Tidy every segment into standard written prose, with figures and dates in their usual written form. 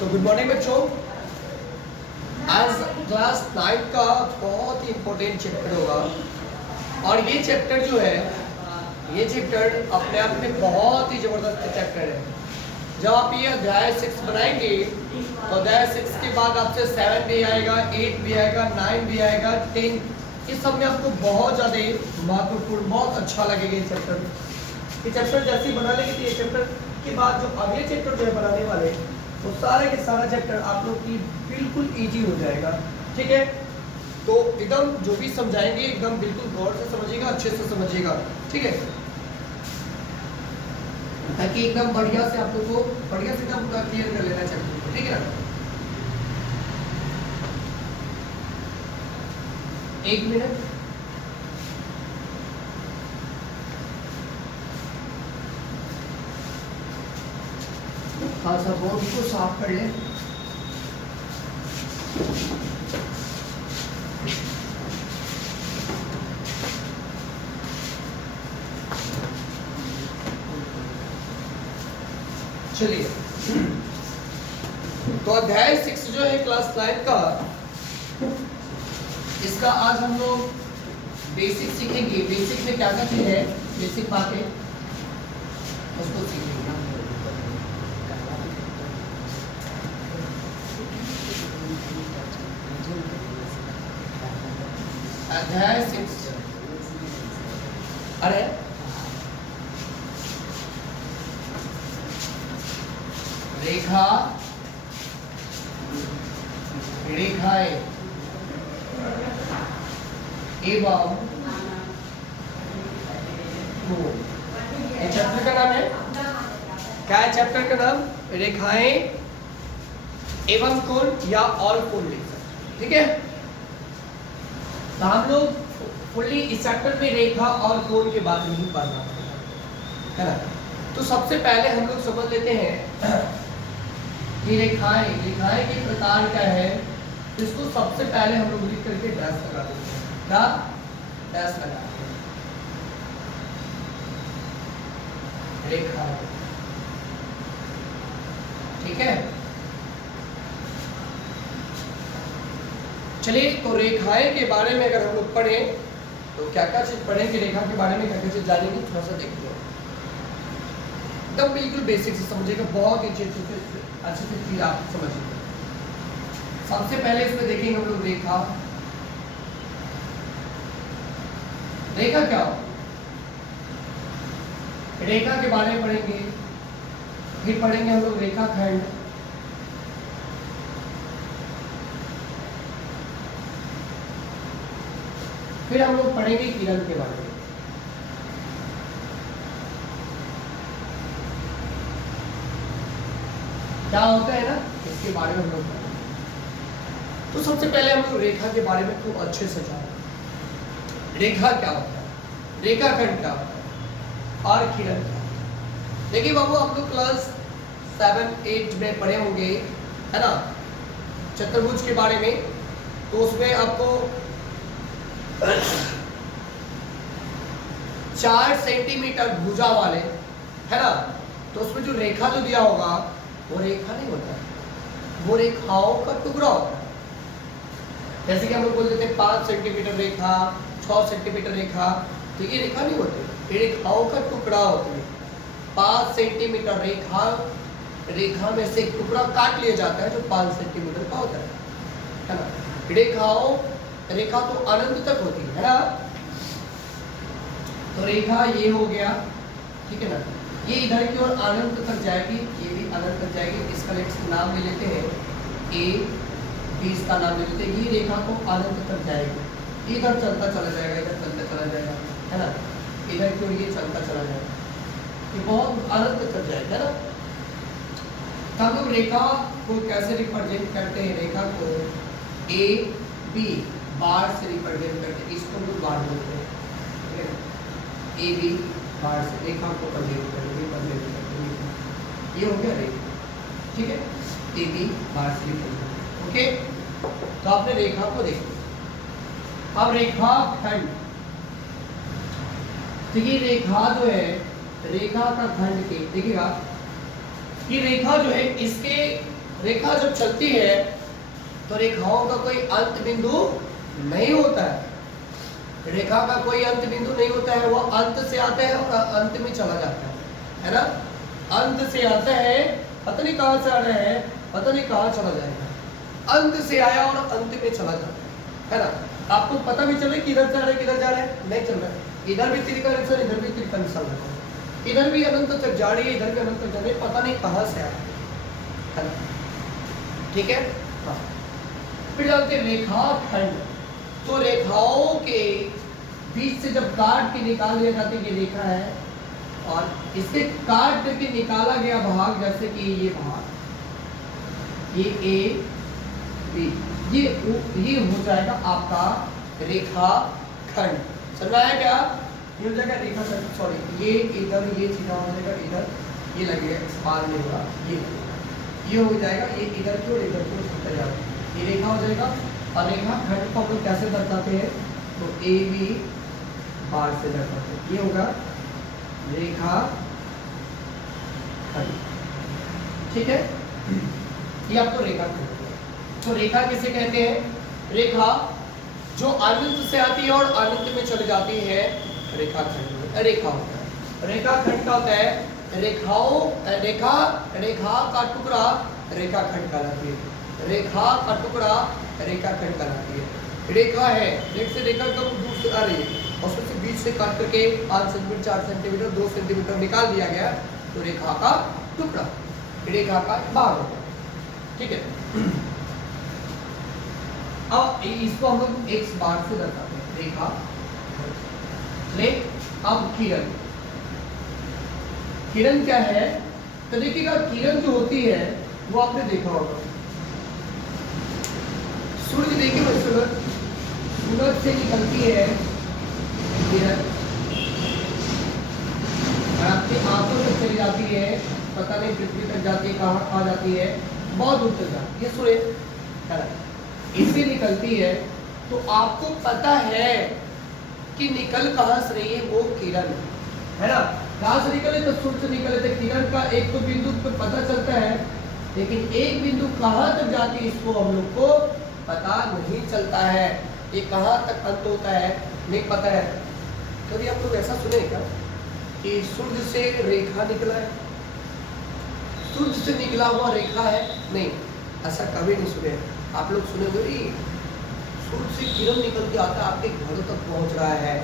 तो good morning बच्चों। आज क्लास 9 का बहुत ही इम्पोर्टेंट चैप्टर होगा और ये चैप्टर जो है ये चैप्टर अपने आप में बहुत ही ज़बरदस्त चैप्टर है। जब आप ये अध्याय 6 बनाएंगे तो अध्याय 6 के बाद आपसे 7 भी आएगा, 8 भी आएगा, 9 भी आएगा, 10, इस सब में आपको बहुत ज़्यादा महत्वपूर्ण, बहुत अच्छा लगेगा ये चैप्टर। ये चैप्टर जैसे ही बना लेंगे तो ये चैप्टर के बाद जो अगले चैप्टर जो है बनाने वाले वो सारे के सारा चैप्टर आप लोग की बिल्कुल इजी हो जाएगा। ठीक है, तो एकदम जो भी समझाएंगे एकदम बिल्कुल गौर से समझिएगा, अच्छे से समझिएगा। ठीक है, ताकि एकदम बढ़िया से आप लोग को बढ़िया से एकदम पूरा क्लियर कर लेना चाहिए। ठीक है ना, एक मिनट। हाँ सब बोर्ड को साफ कर लें। चलिए, तो अध्याय 6 जो है क्लास 9 का, इसका आज हम लोग बेसिक सीखेंगे। बेसिक में क्या क्या चीज है, बेसिक बातें उसको सीखेंगे। अध्याय 6, अरे रेखा, रेखाएं एवं कोण। ये चैप्टर का नाम है, क्या है चैप्टर का नाम? रेखाएं एवं कोण या और कोण लिख सकते। ठीक है, तो हम लोग फुल्ली इस चैप्टर में रेखा और कोण के बारे में ही पढ़ना है ना। तो सबसे पहले हम लोग समझ लेते हैं कि रेखाएं के प्रकार क्या है। इसको सबसे पहले हम लोग लिख करके डैश लगा देते हैं। क्या डैश लगा रेखा। ठीक है, चलिए, तो रेखाएं के बारे में अगर हम लोग पढ़ें तो क्या क्या चीज पढ़ेंगे, रेखा के बारे में क्या क्या चीज जानेंगे, थोड़ा सा देख लो। एकदम बिल्कुल बेसिक से समझिएगा, बहुत ही अच्छे से चीज आप समझिएगा। सबसे पहले इसमें देखेंगे हम लोग रेखा। रेखा क्या हो, रेखा के बारे में पढ़ेंगे। फिर पढ़ेंगे हम लोग रेखाखंड, फिर हम लोग पढ़ेंगे किरण के बारे में। क्या होता है ना, इसके बारे में हम लोग पढ़ेंगे। तो सबसे पहले हम लोग रेखा के बारे में खूब अच्छे से जानें। रेखा क्या होता है, रेखाखंड क्या होता है और किरण क्या होता है। देखिए बाबू, आप लोग क्लास 7, 8 में पढ़े होंगे, है ना, चतुर्भुज के बारे में। तो उसमें आपको 4 सेंटीमीटर भुजा वाले, है ना, तो उसमें जो रेखा जो दिया होगा वो रेखा नहीं होता है, वो रेखाओं का टुकड़ा होता है। जैसे कि हम लोग बोल देते हैं 5 सेंटीमीटर रेखा, 6 सेंटीमीटर रेखा, तो ये रेखा नहीं होती, ये रेखाओं का टुकड़ा होती है। 5 सेंटीमीटर रेखा, रेखा में से एक टुकड़ा काट लिया जाता है जो 5 सेंटीमीटर का होता है ना। रेखा तो अनंत तक होती है ना। तो रेखा ये हो गया, ठीक है ना, ये इधर की ओर अनंत तक जाएगी, ये भी अनंत तक जाएगी। इसका नाम ले लेते हैं ए, बी इसका नाम ले लेते हैं। ये रेखा को अनंत तक जाएगी, इधर चलता चला जाएगा, इधर चलता चला जाएगा, है ना, इधर की ओर ये चलता चला जाएगा, ये बहुत अनंत तक जाएगा, है ना। तो हम लोग रेखा को कैसे रिप्रेजेंट करते हैं, रेखा को ए बी बार से रिप्रेजेंट करते हैं, इसको हम लोग बार बोलते हैं। ठीक है, ए बी बार से रेखा को प्रेजेंट करेंगे, ये हो गया रेखा। ठीक है, ए बी बार से रिप्रेजेंट। ओके, तो आपने रेखा को देखा। अब रेखाखंड, तो ये रेखा जो है, रेखा का खंड के, देखिएगा कि रेखा जो है इसके रेखा जब चलती है तो रेखाओं का कोई अंत बिंदु नहीं होता है, रेखा का कोई अंत बिंदु नहीं होता है, वो अंत से आता है और अंत में चला जाता है ना, अंत से आता है, पता नहीं कहां से आ रहा है, पता नहीं कहां चला जाएगा, अंत से आया और अंत में चला जाता है ना। आपको पता भी चले कि इधर से आ रहा है किधर जा रहा है, नहीं चल रहा है, इधर भी तिरका निशान इधर भी तिरका निशान लगा है, इधर भी अनंत तक जा रही है इधर भी अनंत तक जा रही है, पता नहीं कहां से आया है ना, ठीक है। हाँ, फिर जानते हैं रेखाखंड, तो रेखाओं के बीच से जब काट के निकाल लिया जाता है, ये रेखा है और इससे काट करके निकाला गया भाग, जैसे कि ये भाग, ये ए बी, ये हो जाएगा आपका रेखाखंड। समझ आया क्या? ये हो जाएगा रेखाखंड, सॉरी ये इधर ये सीधा हो जाएगा, इधर ये लगेगा, स्पान नहीं होगा, ये हो जाएगा, ये इधर की और इधर की होता जाएगा, ये रेखा हो जाएगा। और रेखाखंड को हम लोग कैसे दर्शाते हैं, तो ए बी बार से दर्शाते हैं, ये होगा रेखाखंड, ठीक है। ये आपको रेखाखंड, तो रेखा किसे कहते हैं, रेखा जो अनंत से आती है और अनंत में चली जाती है, रेखाखंड रेखा होता है। रेखाखंड का होता है रेखा का टुकड़ा रेखाखंड कहलाती है, रेखा का टुकड़ा रेखाखंड कहलाती है। रेखा है, रेख से रेखा कब दूर से आ रही है और उससे बीच से काट करके 5 सेंटीमीटर 4 सेंटीमीटर 2 सेंटीमीटर निकाल दिया गया, तो रेखा का टुकड़ा, रेखा का भाग होता है, ठीक है। अब इसको हम लोग x बार से दर्शाते हैं, रेखा। अब किरण, किरण क्या है, तो देखिएगा किरण जो होती है वो आपने देखा होगा, सूर्य देखिए सूरज से निकलती है किरण, आपकी आंखों तक चली जाती है, पता नहीं पृथ्वी तक जाती है, कहाँ जाती है, बहुत दूर तक जाती है, सूर्य इससे निकलती है। तो आपको पता है कि निकल कहाँ से रही है, वो किरण है ना, कहाँ से निकले, तो सूर्य से निकले, तो किरण का एक तो बिंदु पे पता चलता है, लेकिन एक बिंदु कहाँ तक जाती है इसको हम लोग को पता नहीं चलता है, ये कहाँ तक अंत होता है नहीं पता है। कभी आप लोग ऐसा सुने क्या कि सूर्य से रेखा निकला है, सूर्य से निकला हुआ रेखा है, नहीं, ऐसा कभी नहीं सुने। आप लोग सुने होंगे सूर्य से किरण निकल के आता है आपके घरों तक पहुंच रहा है,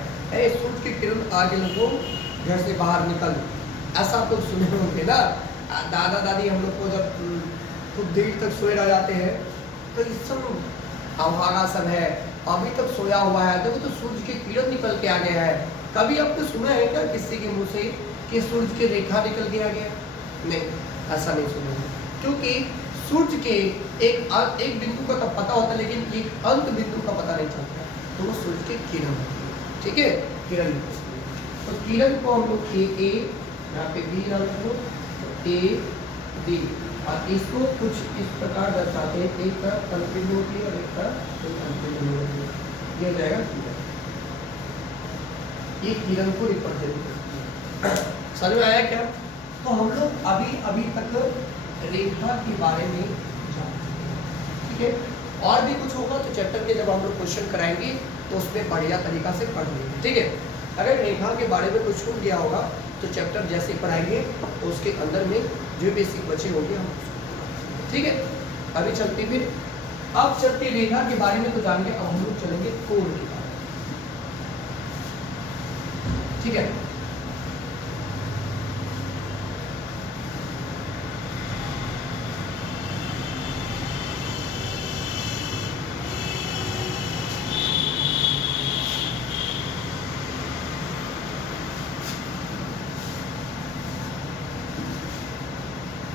सूर्य की किरण आगे लगो घर से बाहर निकल, ऐसा आप लोग सुने होंगे ना। दादा दादी हम लोग को जब कुछ देर तक सोए रह जाते हैं तो इस समय आवागासन है, अभी तक सोया हुआ है, देखो तो सूर्य की किरण निकल के आ गया है। कभी आपने सुना है क्या किसी के मुंह से कि सूर्य की रेखा निकल के आ गया? नहीं, ऐसा नहीं सुना, क्योंकि सूर्य के एक बिंदु का तो पता होता है, लेकिन एक अंत बिंदु का पता नहीं चलता, तो वो सूर्य की किरण होती है, ठीक है, किरण। तो किरण को हम लोग ए यहाँ पे बी रखो, ए बी, और इसको कुछ इस प्रकार दर्शाते हैं, एक तरफ अंत बिंदु होती है और एक तरफ अंत बिंदु होती है, ये हो जाएगा किरण, ये किरण को रिप्रेजेंट करती है। समझ में आया क्या? तो हम लोग अभी तक रेखा के बारे में जानते हैं, ठीक है। और भी कुछ होगा तो चैप्टर के जब हम लोग क्वेश्चन कराएंगे तो उसमें बढ़िया तरीका से पढ़ लेंगे, ठीक है। अगर रेखा के बारे में कुछ छूट गया होगा तो चैप्टर जैसे पढ़ाएंगे तो उसके अंदर में जो बेसिक बचे होंगे हम, ठीक है। अभी चलते फिर, अब चलते रेखा के बारे में तो जानेंगे, अब हम लोग चलेंगे कोण के बारे में, ठीक है।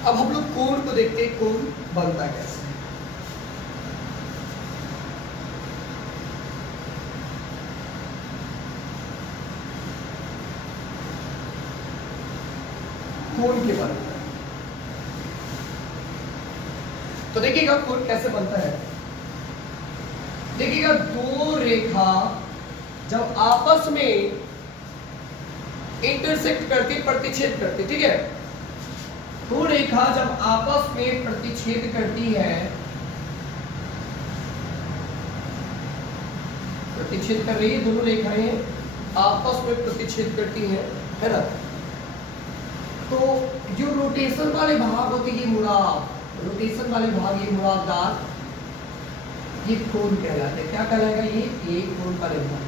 अब हम लोग कोण को देखते हैं, कोण बनता कैसे। कोण के बारे में तो देखिएगा कोण कैसे बनता है। देखिएगा दो रेखा जब आपस में इंटरसेक्ट करती, प्रतिच्छेद करती, ठीक है, दो रेखा रेखा जब आपस में प्रतिच्छेद करती है, प्रतिच्छेद कर रही है, दोनों रेखाएं आपस में प्रतिच्छेद करती हैं, है ना। तो जो रोटेशन वाले भाग होते हैं ये मुड़ाव, रोटेशन वाले भाग ये मुड़ावदार, ये कोण कहलाते हैं। क्या कहलाएगा ये कोण का रेखा।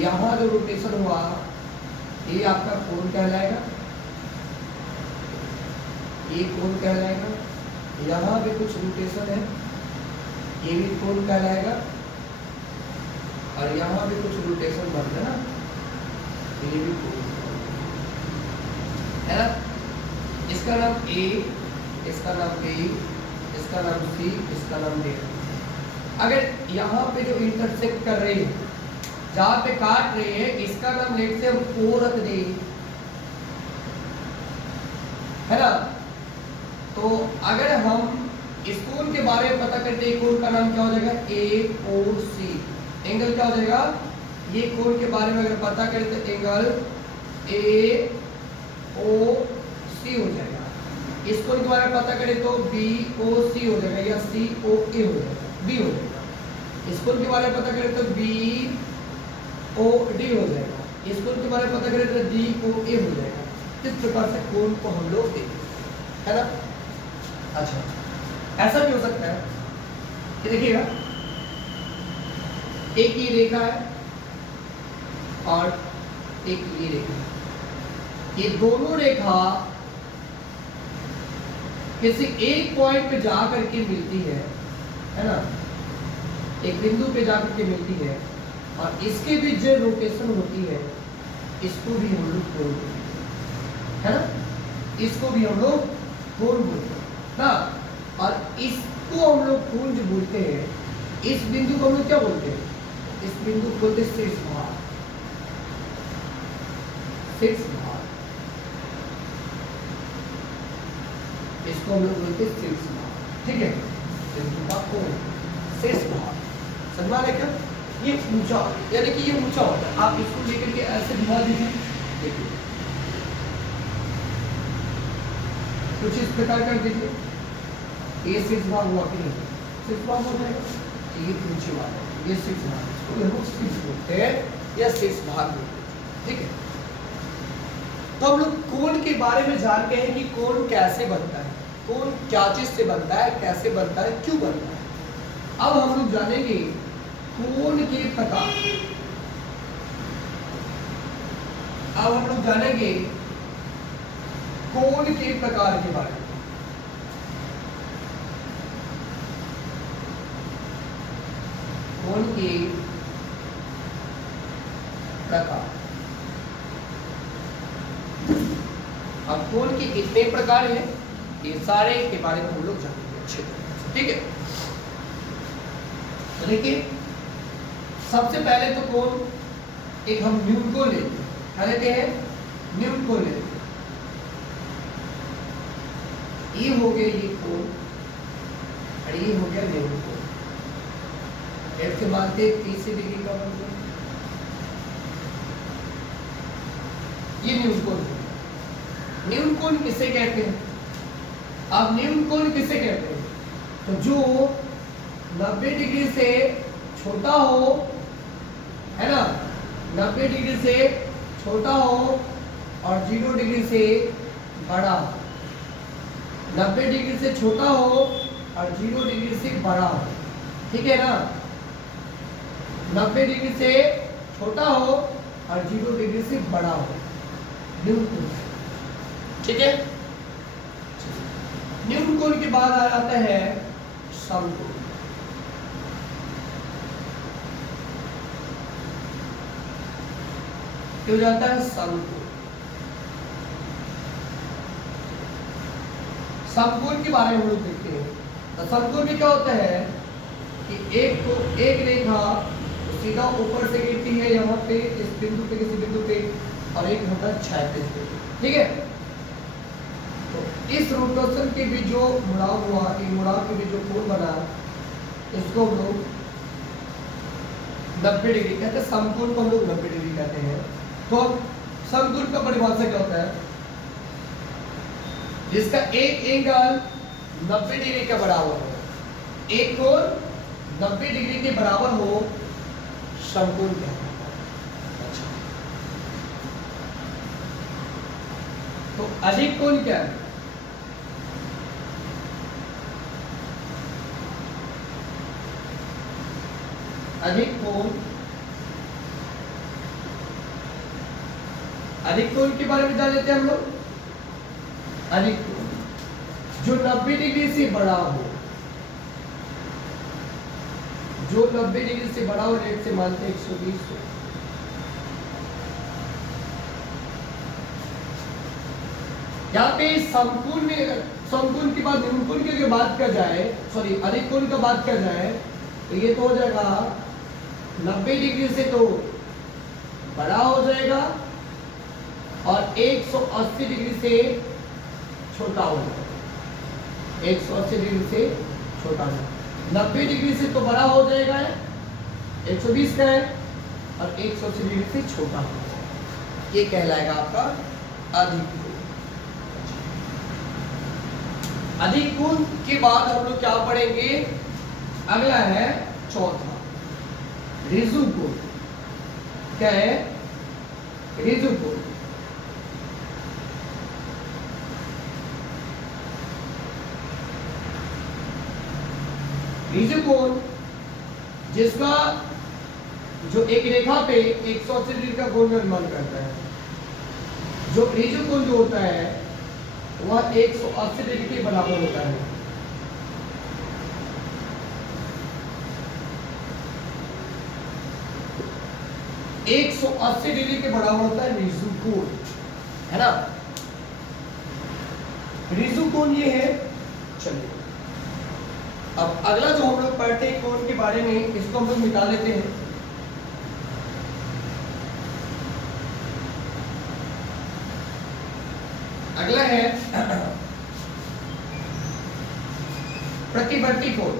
यहाँ जो रोटेशन हुआ ये आपका कोण कहलाएगा, ये कोण कहलाएगा। यहाँ भी कुछ रोटेशन है, ये भी कोण कहलाएगा। और यहाँ भी कुछ रोटेशन बनता है ना, ये भी कोण है ना। इसका नाम A, इसका नाम B, इसका नाम C, इसका नाम D। अगर यहाँ पे जो इंटरसेक्ट कर रही है, जहाँ पे काट रही है, इसका नाम लेट से हम O रख दें, है ना। तो अगर हम इस कोण के बारे में पता करते हैं, कोण का नाम क्या हो जाएगा AOC। एंगल क्या हो जाएगा, ये कोण के बारे में अगर पता करें तो एंगल AOC हो जाएगा। इस कोण के बारे में पता करें तो BOC हो जाएगा या COA हो जाएगा, B हो जाएगा। इस कोण के बारे में पता करें तो BOD हो जाएगा। इस कोण के बारे में पता करें तो DOA हो जाएगा। इस प्रकार से कोण को हम लोग देखते हैं, है ना। अच्छा, ऐसा भी हो सकता है कि देखिएगा एक ये रेखा है और एक ये रेखा है। ये दोनों रेखा किसी एक पॉइंट पे जाकर के मिलती है ना, एक बिंदु पे जाकर के मिलती है, और इसके बीच जो रोटेशन होती है इसको भी हम लोग कोण बोलते हैं, है ना। इसको भी हम लोग कोण बोलते हैं ना। और इसको हम लोग कोण जो बोलते हैं, इस बिंदु को हम लोग क्या बोलते हैं, इस बिंदु को बोलते हैं शीर्ष भाग, शीर्ष भाग। इसको हम लोग बोलते हैं शीर्ष भाग, ठीक है। बिंदु का कोण शीर्ष भाग, समझ में क्या। ये ऊंचा, यानी कि ये ऊंचा होता है। आप इसको लेकर के ऐसे घुमा दीजिए, देखिए कुछ इस प्रकार कर दीजिए, ये शीर्ष भाग हुआ कि नहीं, शीर्ष भाग हो जाएगा। ये ऊंची बात है, ये शीर्ष भाग, इसको हम लोग शीर्ष बोलते हैं या शीर्ष भाग बोलते हैं, ठीक है। तो हम लोग कोण के बारे में जान गए हैं कि कोण कैसे बनता है, कोण क्या चीज से बनता है, कैसे बनता है, क्यों बनता है। अब हम लोग जानेंगे कोण के प्रकार। अब हम लोग जानेंगे कोण के प्रकार के बारे में। कोण के प्रकार। अब कोण के कितने प्रकार हैं, ये सारे के बारे में हम लोग जानेंगे अच्छे तरीके से, ठीक है। तो देखिए, सबसे पहले तो कोण एक हम न्यून कोण लेते हैं, क्या लेते हैं, न्यून कोण लेते हैं। ये हो गया ये कोण और ये हो गया न्यून कोण। ऐसे मानते 30 डिग्री का बन गया, ये न्यून कोण। न्यून कोण किसे कहते हैं, अब न्यून कोण किसे कहते हैं, तो जो 90 डिग्री से छोटा हो, है ना, 90 डिग्री से छोटा हो और 0 डिग्री से बड़ा हो, 90 डिग्री से छोटा हो और 0 डिग्री से बड़ा हो, ठीक है ना। 90 डिग्री से छोटा हो और 0 डिग्री से बड़ा हो, न्यून कोण, ठीक है। न्यून कोण के बाद आ जाता है समकोण। हो जाता है समकोण। समकोण के बारे में हम लोग देखते हैं। तो समकोण में क्या होता है कि एक रेखा सीधा ऊपर से गिरती है यहाँ पे, इस बिंदु पे, किसी बिंदु पे, और एक होता है क्षैतिज पे, ठीक है। तो इस रोटेशन के बीच जो मुड़ाव हुआ, ये मुड़ाव के बीच जो कोण बना, इसको हम लोग 90 डिग्री कहते हैं। समकोण को हम लोग 90 डिग्री कहते हैं। तो समकोण का परिभाषा क्या होता है, जिसका एक एंगल 90 डिग्री के बराबर हो, एक कोण 90 डिग्री के बराबर हो, समकोण कहलाता है। अच्छा, तो अधिक कोण क्या है? अधिक कोण के बारे में जान लेते हैं हम लोग। अधिक कोण जो 90 डिग्री से बड़ा हो, जो 90 डिग्री से बड़ा हो, रेट से मानते हैं 120 हो। यहाँ पे समकोण में, समकोण के बाद निम्नकोण की अगर बात किया जाए, सॉरी अधिक कोण का बात किया जाए, तो ये तो हो जाएगा 90 डिग्री से तो बड़ा हो जाएगा और 180 डिग्री से छोटा हो जाएगा। 180 डिग्री से छोटा हो जाएगा। 90 डिग्री से तो बड़ा हो जाएगा, 120 का है, और 180 डिग्री से छोटा हो जाएगा। ये कहलाएगा आपका अधिक कोण। अधिक कोण के बाद हम लोग क्या पढ़ेंगे? अगला है चौथा, ऋजु कोण। क्या है? ऋजु कोण। ऋजु कोण जिसका जो एक रेखा पे 180 डिग्री का कोण निर्माण करता है। जो ऋजु कोण जो होता है वह 180 डिग्री के बराबर होता है। एक 180 डिग्री के बराबर होता है ऋजु कोण, है ना। ऋजु कोण ये है। चलिए अब अगला जो हम लोग पढ़ते हैं कोण के बारे में, इसको हम लोग मिटा लेते हैं। अगला है प्रतिवर्ती कोण।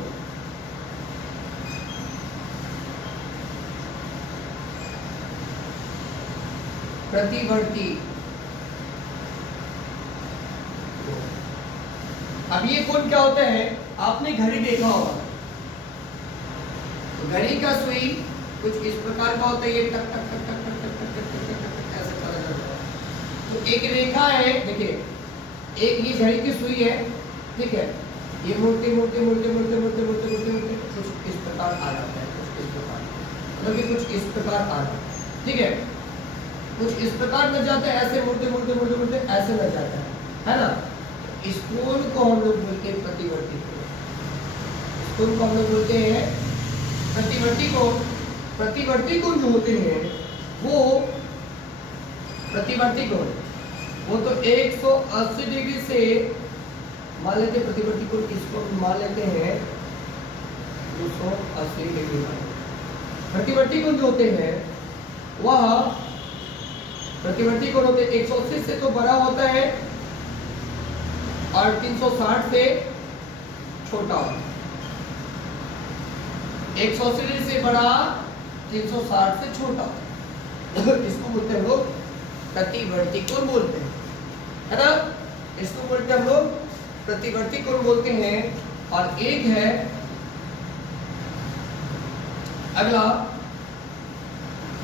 प्रतिवर्ती। अब ये कोण क्या होता है? आपने घड़ी देखा होगा, तो घड़ी का सुई कुछ इस प्रकार का होता है, ये टक टक टक टक टक टक टक टक टक टक ऐसे चला जाता है। तो एक रेखा है, देखिए एक ये घड़ी की सुई है, ठीक है, ये मुड़ते मुड़ते मुड़ते मुड़ते मुड़ते मुड़ते मुड़ते मुड़ते कुछ इस प्रकार आ जाता है, कुछ इस प्रकार, मतलब ये कुछ इस प्रकार आ जाता है, ठीक है, कुछ इस प्रकार लग जाता है, ऐसे मुड़ते मुड़ते मुड़ते मुड़ते ऐसे लग जाता है ना। इस कोण को हम लोग बोलते हैं प्रतिवर्ती कोण। इस कोण को हम लोग बोलते हैं प्रतिवर्ती कोण। प्रतिवर्ती कोण जो होते हैं वो प्रतिवर्ती कोण वो तो 180 डिग्री से मान लेते हैं। प्रतिवर्ती कोण इसको मान लेते हैं 280 डिग्री। प्रतिवर्ती कोण जो होते हैं वह प्रतिवर्ती कोण होते हैं 180 से तो बड़ा होता है और 360 से छोटा होता है। 180 डिग्री से बड़ा, 360 से छोटा। इसको बोलते हैं हम लोग प्रतिवर्ती कोण बोलते हैं, है ना। इसको बोलते हैं हम लोग प्रतिवर्ती कोण बोलते हैं। और एक है अगला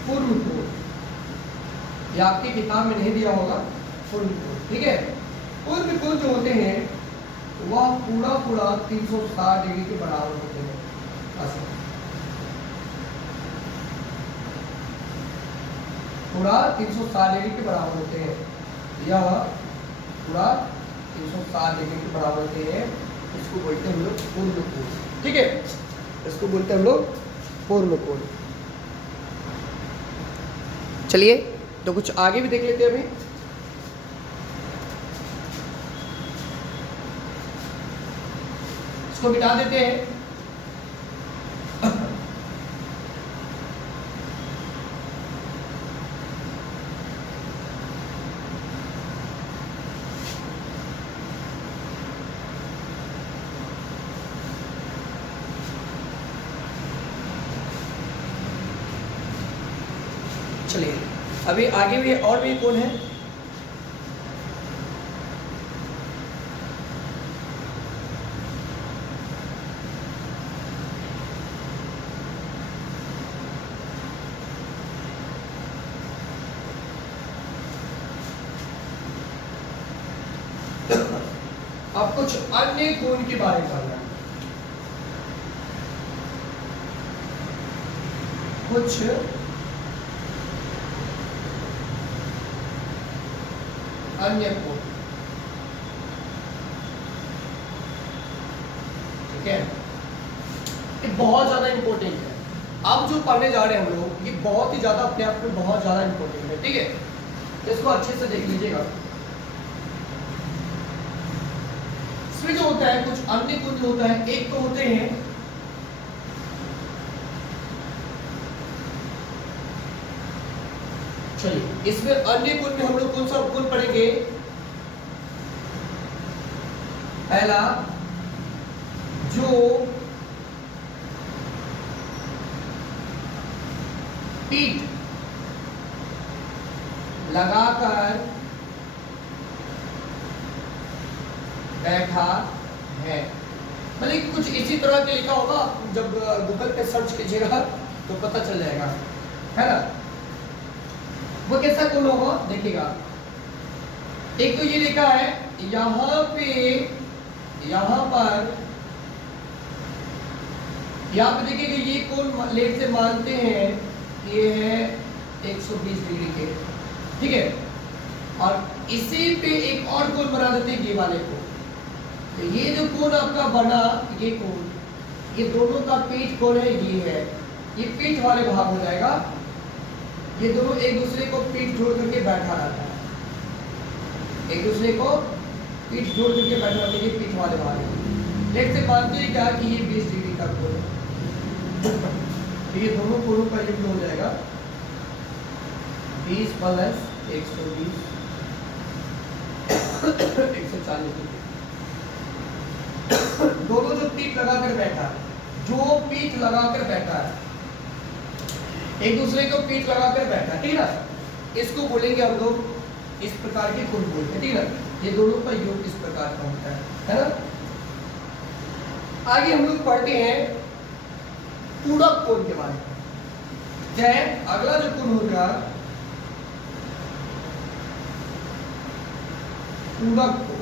पूर्व कोण। ये आपकी किताब में नहीं दिया होगा, पूर्व कोण, ठीक है। पूर्व कोण जो होते हैं वह पूरा पूरा 360 डिग्री के बराबर होते हैं। पूरा 360 डिग्री के बराबर होते हैं। यह पूरा 360 डिग्री के बराबर होते हैं। इसको बोलते हैं हम लोग पूर्व कोण, ठीक है। इसको बोलते हैं हम लोग पूर्व कोण। चलिए तो कुछ आगे भी देख लेते हैं अभी। इसको मिटा देते हैं। चलिए अभी आगे भी और भी कोण है। अब कुछ अन्य कोण के बारे में पढ़ना है। कुछ अन्य कोण, ठीक है, ये बहुत ज्यादा इंपॉर्टेंट है। अब जो पढ़ने जा रहे हैं हम लोग, ये बहुत ही ज्यादा अपने आप में बहुत ज्यादा इंपॉर्टेंट है, ठीक है। इसको अच्छे से देख लीजिएगा। इसमें जो होता है कुछ अन्य कोण जो होता है, एक तो होते हैं चलिए इसमें अन्य कोण में हम लोग कौन सा कोण पढ़ेंगे? पहला जो पीठ लगाकर बैठा है, मतलब कुछ इसी तरह के लिखा होगा, जब गूगल पे सर्च कीजिएगा तो पता चल जाएगा, है ना। वो कैसा कोण होगा देखिएगा। एक तो ये लिखा है यहाँ पे, यहाँ पर देखिएगा ये कोण लेट से मानते हैं ये है 120 डिग्री के, ठीक है। और इसी पे एक और कोण बना देते हैं ये वाले को। तो ये जो कोण आपका बना, ये कोण, ये दोनों का पीठ कोण है, ये है, ये पीठ वाले भाग हो जाएगा। ये दोनों एक दूसरे को पीठ जोड़ करके बैठा रहता है, एक दूसरे को पीठ जोड़ करके बैठा रहता है, ये पीठ वाले भाग है। लेट से मानते हैं क्या कि ये 20 डिग्री का कोण है। तो ये दोनों कोणों का योग हो जाएगा 20 प्लस 120 140 डिग्री। दोनों जो पीठ लगाकर बैठा है, जो पीठ लगाकर बैठा है, एक दूसरे को पीठ लगाकर बैठा है, ठीक है ना, इसको बोलेंगे हम लोग, इस प्रकार के कोण बोलते हैं, ठीक है ना। ये दोनों का योग इस प्रकार का होता है ना। आगे हम लोग पढ़ते हैं पूरक कोण के बारे में। क्या है अगला जो कोण होगा? पूरक कोण।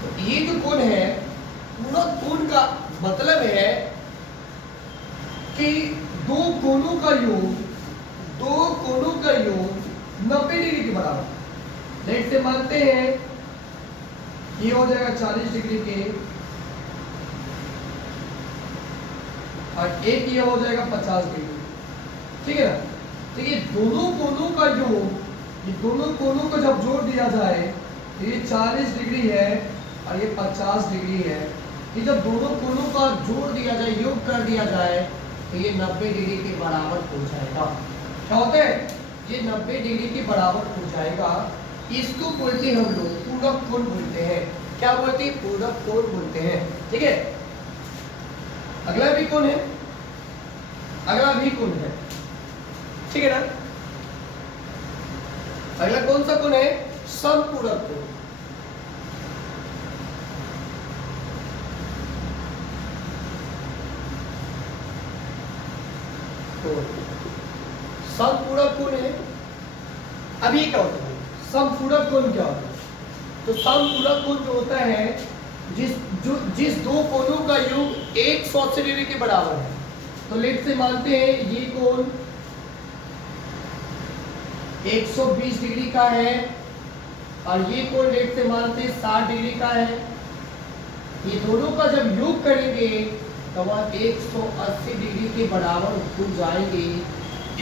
तो ये जो कोण है, पूरक कोण का मतलब है कि दो कोणों का योग 90 डिग्री के बराबर। लेट से मानते हैं ये हो जाएगा 40 डिग्री के, और एक ये हो जाएगा 50 डिग्री, ठीक है ना। तो ये दोनों कोणों का योग, ये दोनों कोणों को जब जोड़ दिया जाए तो ये 40 डिग्री है और ये 50 डिग्री है। ये जब दोनों कोणों का जोड़ दिया जाए, योग कर दिया जाए, तो ये 90 डिग्री के बराबर हो जाएगा। क्या होता है? ये 90 डिग्री के बराबर हो जाएगा। इसको बोलते हैं हम लोग पूरक कोण बोलते हैं। क्या बोलते हैं? पूरक कोण बोलते हैं, ठीक है। अगला भी कोण है, अगला भी कोण है, ठीक है ना। अगला कौन सा कोण है? समपूरक कोण। समपूरक कोण है। अब ये क्या होता है? समपूरक कोण क्या होता है? तो समपूरक कोण जो होता है, जिस दो कोणों का योग 180 डिग्री के बराबर है। तो लेट से मानते हैं ये कोण 120 डिग्री का है और ये कोण लेट से मानते हैं 60 डिग्री का है। ये दोनों का जब योग करेंगे तो वह 180 डिग्री के बराबर हो जाएंगे।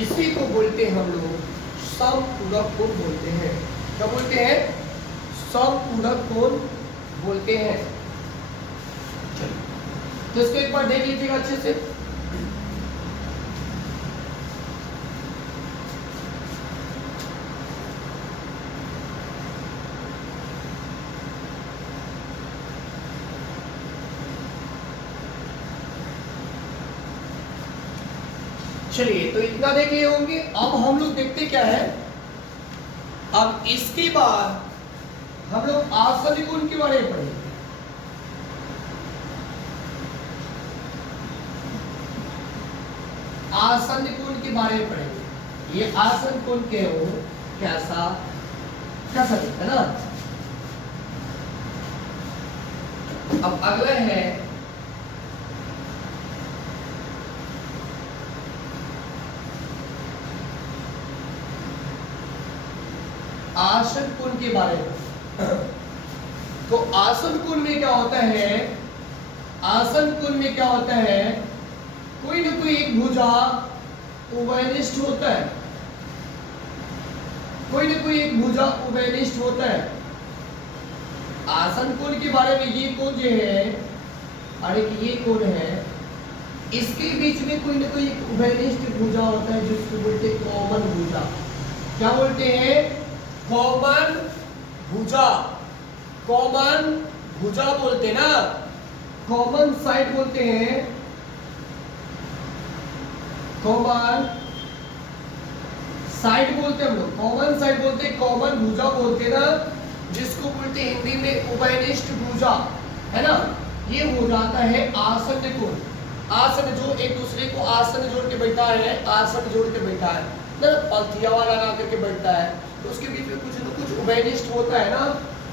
इसी को बोलते हैं हम लोग समपूरक कोण बोलते हैं। क्या बोलते हैं? समपूरक कोण बोलते हैं। तो इसको एक बार देख लीजिएगा अच्छे से। चलिए तो इतना देख लिए होंगे। अब हम लोग देखते क्या है, अब इसके बाद हम लोग आसन्न कोण के बारे में पढ़ेंगे। आसन्न कोण के बारे में पढ़ेंगे। ये आसन्न कोण क्या हो, कैसा कैसा दिखता है ना। अब अगला है आसन कोण के बारे में। तो आसन कोण में क्या होता है, आसन कोण में क्या होता है, कोई ना कोई एक भुजा उभयनिष्ठ होता है, कोई ना कोई एक भुजा उभयनिष्ठ होता है। आसन कोण के बारे में ये कोण जो है और एक ये कोण है, इसके बीच में कोई ना कोई एक उभयनिष्ठ भुजा होता है जिसको बोलते हैं कॉमन भुजा। क्या बोलते हैं, कॉमन भुजा, कॉमन भुजा बोलते हैं ना, कॉमन साइड बोलते हैं, कॉमन साइड बोलते हैं हम लोग, कॉमन साइड बोलते हैं, कॉमन भुजा बोलते हैं ना, जिसको बोलते हैं हिंदी में उभयनिष्ठ भुजा, है ना। ये हो जाता है आसन कोण। आसन जो एक दूसरे को आसन जोड़ के बैठा है, आसन जोड़ के बैठा है ना, पलथियावा लगा करके बैठता है, तो उसके बीच में कुछ न कुछ उभयनिष्ठ होता है ना।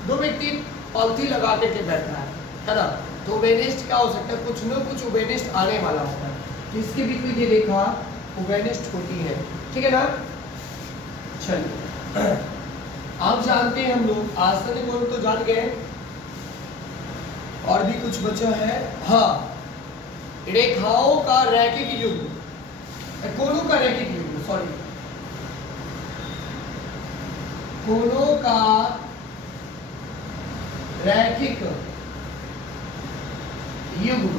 दो व्यक्ति पलथी लगा करके बैठा है ना, तो उभयनिष्ठ क्या हो सकता है, कुछ न कुछ उभयनिष्ठ आने वाला होता है, तो इसके बीच में ये रेखा उभयनिष्ठ होती है, ठीक है ना। चलिए अब जानते हैं हम लोग आसन कोण तो जान गए, और भी कुछ बचा है। हाँ, रेखाओं का रैखिक युग्म, कोणों का रैखिक युग्म, सॉरी, कोणों का रैखिक युग्म,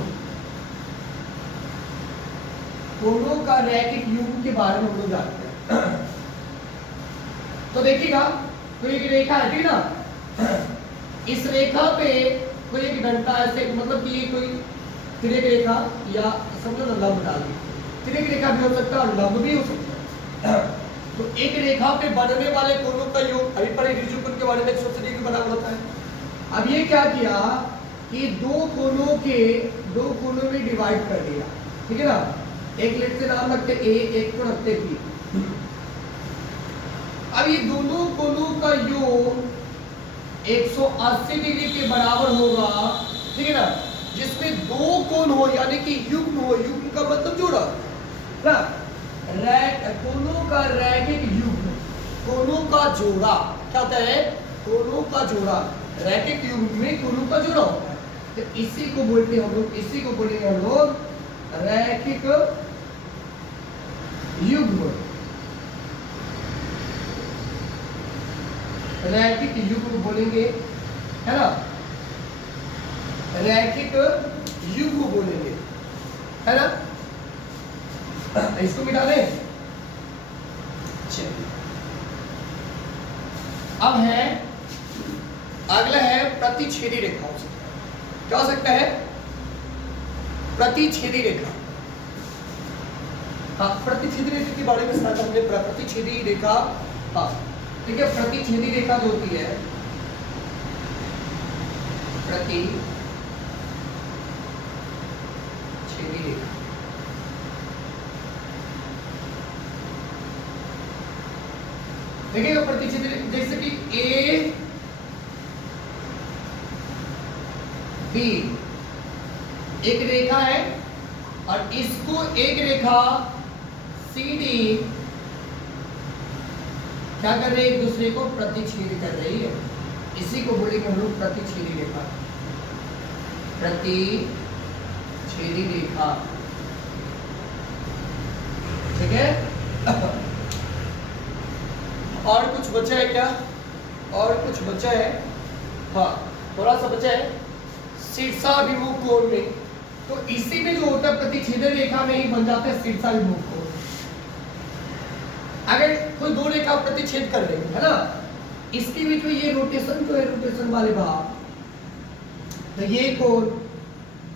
कोणों का रैखिक युग्म के बारे में हम लोग जानते हैं। तो देखिएगा, कोई एक रेखा है, ठीक ना, इस रेखा पे कोई एक डंडा ऐसे, मतलब कि कोई तिर्यक रेखा या समझो ना लंब डाल दी, तिर्यक रेखा भी हो सकता है और लंब भी हो सकता है। तो एक रेखा पे बनने वाले कोणों का योग, अभी पढ़े ऋजु कोण के बारे में 180 डिग्री बना होता है। अब ये क्या किया कि दो कोणों में डिवाइड कर दिया, ठीक है ना। एक लेट से नाम रखते ए, एक को रखते बी। अब ये दोनों कोणों का योग 180 डिग्री के बराबर होगा, ठीक है ना, जिसमें दो कोण हो, यानी कि युग्म हो, युग्म का मतलब जोड़ा ना, कोणों का रैखिक युग्म, कोणों का जोड़ा, क्या होता है, कोणों का जोड़ा, रैखिक युग्म में कोणों का जोड़ा होता है, तो इसी को बोलते हैं हम लोग, इसी को बोलेंगे हम लोग रैखिक युग्म, रैखिक युग्म बोलेंगे, है ना, रैखिक युग्म बोलेंगे, है ना। इसको मिटा दें। चलिए अब है, अगला है प्रतिच्छेदी रेखा हो सकता है। क्या हो सकता है, प्रतिच्छेदी रेखा। हाँ, प्रतिच्छेदी रेखा के बारे में सुना था हमने, प्रतिच्छेदी रेखा। हाँ ठीक है, प्रतिच्छेदी रेखा जो होती है, प्रतिच्छेदी रेखा, देखिएगा प्रतिच्छेदी रेखा, जैसे कि ए बी एक रेखा है और इसको एक रेखा सी डी क्या कर रही है, एक दूसरे को प्रतिच्छेद कर रही है, इसी को बोलेंगे हम लोग प्रतिच्छेदी रेखा, प्रतिच्छेदी रेखा, ठीक है। और कुछ बचा है क्या, और कुछ बचा है, हाँ थोड़ा सा बचा है, शीर्षाभिमुख कोण में, तो इसी में जो होता है प्रतिच्छेद रेखा में ही बन जाता है शीर्षाभिमुख कोण। अगर कोई दो रेखा प्रतिच्छेद कर रही है ना, इसके बीच में ये रोटेशन जो है, रोटेशन वाले भाग, तो ये कोण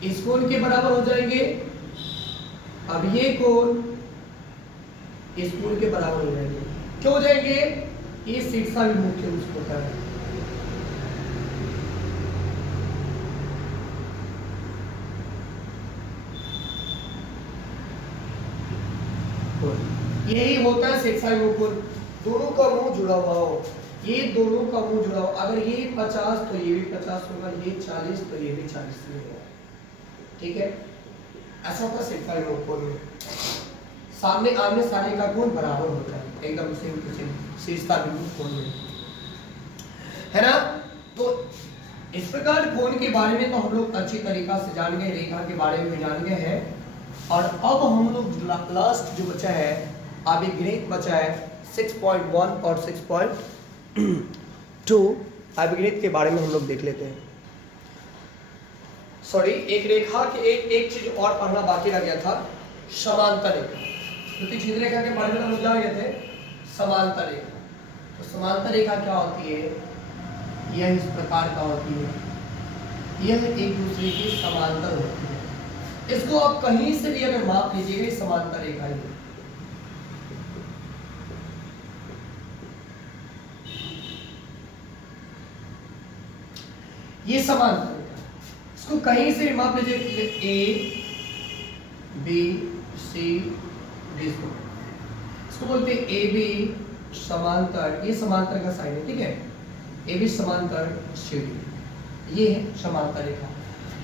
इस कोण के बराबर हो जाएंगे, अब ये कोण इस कोण के बराबर हो जाएंगे, क्यों हो जाएंगे, ये शीर्षाभिमुख के उसको होता है। यही होता है शीर्षाभिमुख कोण, दोनों का मुंह जुड़ा हुआ हो, ये दोनों का मुंह जुड़ा हो, अगर ये 50 तो ये भी 50 होगा, ये 40 तो ये भी 40 होगा, ठीक है। ऐसा होता है सिंपल कोण में, सामने आमने सामने का कोण बराबर होता है, एकदम सेम टू सेम शीर्षता बिंदु कोण में, है ना। तो इस प्रकार कोण के बारे में तो हम लोग अच्छी तरीका से जान गए, रेखा के बारे में भी जान गए हैं। और अब हम लोग लास्ट जो बचा है अभिगृहित बचा है 6.1 और 6.2 अभिगृहित के बारे में हम लोग देख लेते हैं। सॉरी, एक रेखा के एक चीज और पढ़ना बाकी रह गया था, समांतर रेखा। प्रतिच्छेद रेखा के बारे में हम लोग जान गए थे, समांतर रेखा। तो समांतर रेखा क्या होती है, यह इस प्रकार का होती है, यह एक दूसरे के समांतर होती है। इसको आप कहीं से भी अगर माप लीजिएगा समांतर रेखा है। ये समांतर रेखा, इसको कहीं से भी माप लीजिए, ए बी सी डी, इसको बोलते हैं ए बी समांतर, ये समांतर का साइन है, ठीक है। ए बी समांतर सी डी, ये है समांतर रेखा।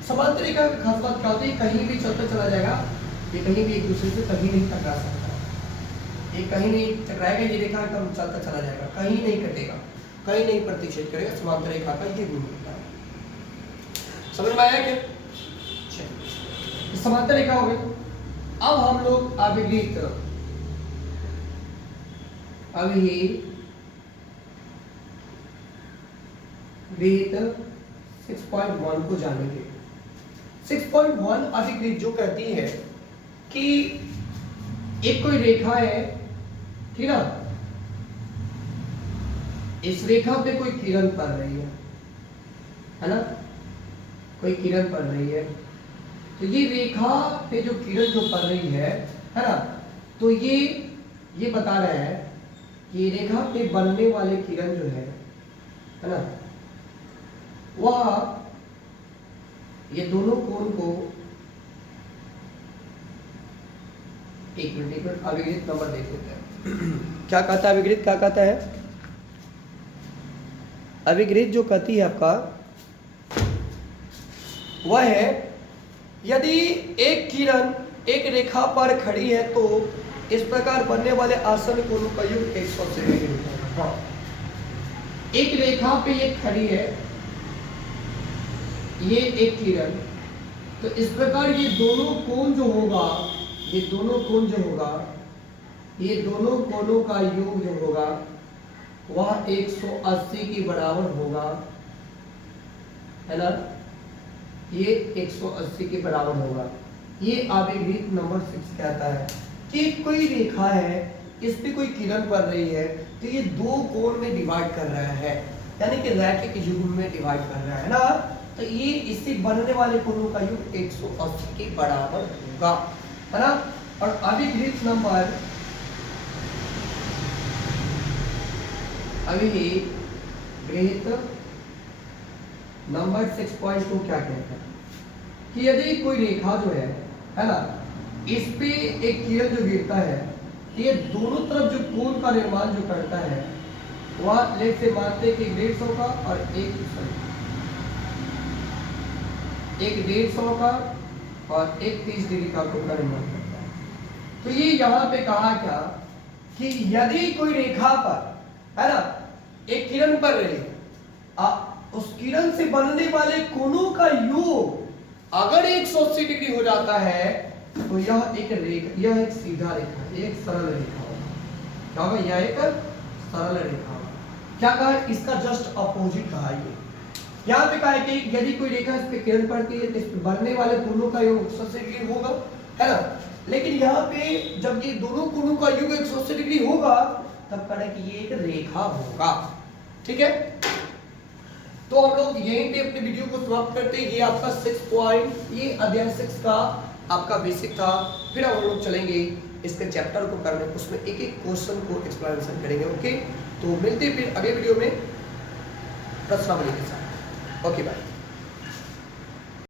समांतर रेखा की खास बात क्या होती है, कहीं भी चलता चला जाएगा, ये कहीं भी एक दूसरे से कहीं नहीं टकरा सकता, ये कहीं नहीं टकराएगा, ये रेखा एकदम चलता चला जाएगा, कहीं नहीं कटेगा, कहीं नहीं प्रतिच्छेद करेगा। समांतर रेखा का ये गुण होता है, समझ में आया क्या? चलिए, समांतर रेखा हो गई। अब हम लोग अभिगृहित 6.1 को जानेंगे। 6.1 अभिगृहित जो कहती है कि एक कोई रेखा है, ठीक ना, इस रेखा पे कोई किरण पड़ रही है ना, कोई किरण पड़ रही है, तो ये रेखा पे जो किरण जो पड़ रही है ना, तो ये बता रहा है कि रेखा पे बनने वाले किरण जो है ना, वह ये दोनों कोण को, एक मिनट अभिगृहित नंबर देख लेते हैं। क्या कहता है अभिगृहित, क्या कहता है अभिगृहित जो कहती है आपका, वह है यदि एक किरण एक रेखा पर खड़ी है तो इस प्रकार बनने वाले आसन कोणों का योग 180 डिग्री होता है। एक रेखा पे ये खड़ी है, ये एक किरण, तो इस प्रकार ये दोनों कोण जो होगा, ये दोनों कोण जो होगा, ये दोनों कोणों का योग जो होगा वह 180 के बराबर होगा, है ना, ये 180 के बराबर होगा। ये अभिगृहित नंबर 6 कहता है कि कोई रेखा है, इस पे कोई किरण पड़ रही है, तो ये दो कोण में डिवाइड कर रहा है, यानी कि रैखिक युग्म में डिवाइड कर रहा है ना, तो ये इससे बनने वाले कोणों का योग 180 के बराबर होगा, है ना। और अभिगृहित नंबर नंबर 6.2 क्या कहता है कि यदि कोई रेखा जो है ना, इस पे एक किरण जो गिरता है, ये दोनों तरफ जो कोण का निर्माण जो करता है वह लेट से मानते कि 150 का और एक 150 का और एक 30 डिग्री का कोण का निर्माण करता है। तो ये यहाँ पे कहा क्या कि यदि कोई रेखा पर, है ना, एक किरण पड़ रही है, उस किरण से बनने वाले कोणों का योग अगर 180 डिग्री हो जाता है तो यह एक रेखा, यह एक सीधा रेखा, एक सरल रेखा होगा। क्या होगा? यह एक सरल रेखा होगा। क्या कहा? इसका जस्ट अपोजिट कहा। ये यहाँ पे कहा है कि यदि कोई रेखा इस पे किरण पड़ती है तो इस पे बनने वाले कोणों का योग 180 डिग्री होगा, है ना। लेकिन यहाँ पे जब ये दोनों कोणों का योग 180 डिग्री होगा तब कहा कि ये एक रेखा होगा, ठीक है। तो हम लोग यहीं पे अपने वीडियो को समाप्त करते हैं। ये आपका 6 ये अध्याय 6 का आपका बेसिक था। फिर हम लोग चलेंगे इसके चैप्टर को करने, उसमें एक एक क्वेश्चन को एक्सप्लेनेशन करेंगे। ओके, तो मिलते हैं फिर अगले वीडियो में प्रश्नावली के साथ। Okay bye.